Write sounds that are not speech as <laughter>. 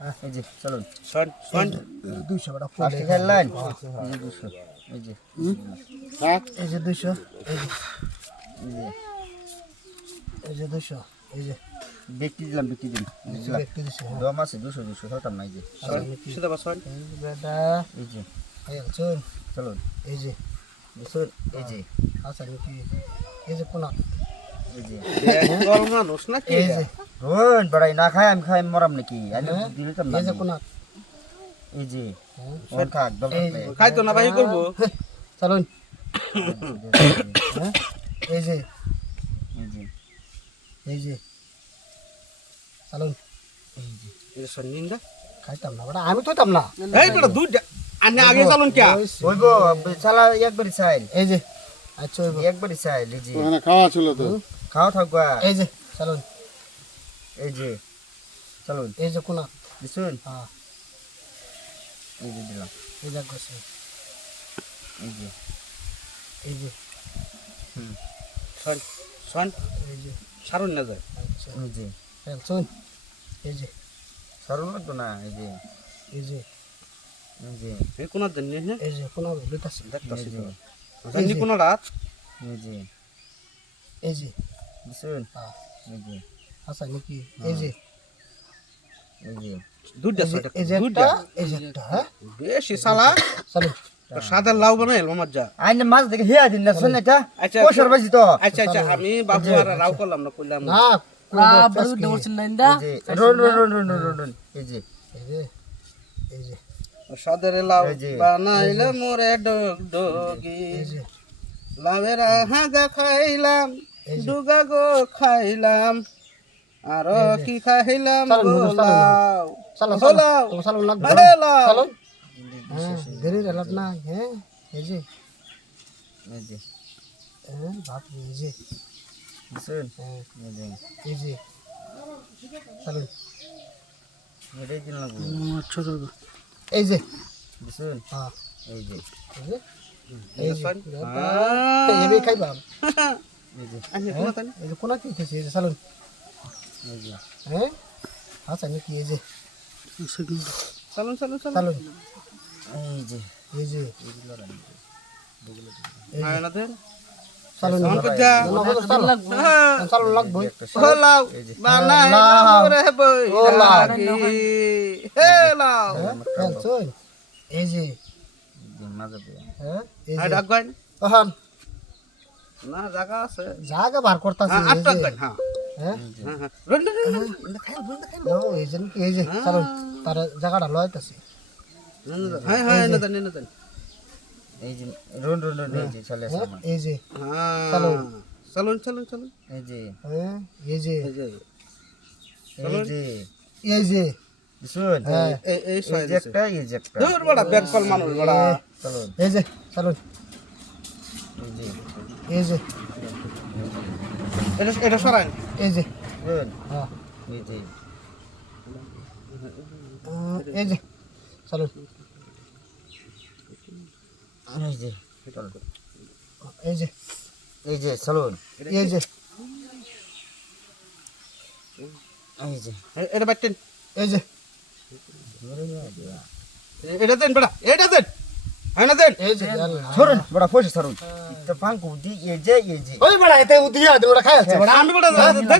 এই যে চলুন। দুইশো খেললেন? এই যে দুশো এই যে। হ্যাঁ? এই যে দুইশো এই যে। এই যে এই যে। ব্যক্তি দিলাম ব্যক্তি দিন হ্যাঁ। দম আছে দুশো দুশো ধরতাম না এই যে। শোন। এই যে চলুন। এই যে এই যে। আচ্ছা এই যে। কোনা এই যে মানুষ নাকি যে রোন বড়াই না খাই আমি খাই মরাম নাকি? আমি হ্যাঁ? দিলাম না এই যে যে হ্যাঁ? ওর খাক দল। যে। খাইতো না ভাই করব? <laughs> চলুন। হ্যাঁ? এই যে এই যে। এই যে চলুন। এই শোন নিন্দা খাইতাম না বেটা আমি তোইতাম না। এই বেটা দুইটা। আনে আগে চালুন কে? চালা একবারই চাইল। এই যে। আচ্ছা একবারই এই যে ওখানে খাওয়া ছিল তো। খাওয়া থাকবা এই যে চলুন। এই যে চলুন। এই যে কোনা। দিছুন? হ্যাঁ। এই যে দিলাম। এই যে গেছে এই যে। এই যে। শোন শোন। এই যে। সারুন না যায় আচ্ছা। এই যে। এই যে। সরল লাগতো না? এই যে। এই যে। এই যে। এই কোন দিন এই যে কোনা বলিতাছে দেখতাছি এই যে কোন রাত এই যে এই যে হ্যাঁ এই যে আচ্ছা নাকি এই যে এই যে এই যে এই যে হ্যাঁ বেশি সালা চলুন সাদা লাউ বানাই এলো মজ্জা আইনে মাছ দেখে হিয়া দিন না শুন এটা আচ্ছা কোষার বাজি তো আচ্ছা আচ্ছা আমি বাবু আর রাও করলাম না করলাম না না ফেসকে। এই যে run run run run run run এই যে এই যে এই যে সাদের লাউ। বানাইলে মোরে ডগ। লাভের হাগা খাইলাম। ডুগা গো খাইলাম। আর কি খাইলাম চালুন, গো হুজুর, চালুন। লাউ চলো ও চলো। লাউ তোমার চালুন লাগবে আরে লাউ। চলুন হ্যাঁ দেরি রেলাত না হ্যাঁ এই যে। এই যে। হ্যাঁ বাপ এই যে। দিছুন হ্যাঁ এই যে। এই যে। চলুন এটাই দিন লাগবো এই যে দিছুন হ্যাঁ এই যে এই যে এই যে খাইবা এই যে কোন তানি এই যে কোনা কি খেয়েছে এই যে চলুন এই যে হ্যাঁ আচ্ছা নাকি এই যে চালুন চালুন চালুন চলুন এই যে এই যে হয় না দেন চলুন চালুন লাগবে ও লাউ বানাই লাউ। মোরে বই ও লাউ। লাগি হে লাউ হ্যাঁ? চল এই যে। হ্যাঁ এই ডাক গাইন তখন না জায়গা আছে। জায়গা বার করতেছি হ্যাঁ এই আটটা গাইন হ্যাঁ। হ্যাঁ? হ্যাঁ হ্যাঁ। খাই খাই এই যে এই যে চলুন তার জায়গাটা লয়তেছি হ্যাঁ হ্যাঁ না না এই যে রন রন রন এই যে চলে হ্যাঁ এই যে। হ্যাঁ। চালুন। চালুন চালুন চালুন। এই যে। হ্যাঁ এই যে। এই যে। এই যে। এই যে হ্যাঁ এই এই এই যে একটা এই যে একটা। দূর বড় ব্যাগ মানুষ বড়। চলুন। এই যে চলুন। এই যে। এই যে। এটা এটা সরাই এই যে। হ্যাঁ। এই যে। এই যে চলুন। এই যে এই যে। এই যে চলুন। এই যে। এই যে। এটা বাইটেন এই যে। এটা দেন বড় এটা দেন হ্যাঁ না দেন। সরুন বড় পয়সা সরুন। তো পাঙ্কু দি এই যে এই যে ওই বড়া এতে উদিয়া দে ওরা খাই আছে। বড়া আমি বড়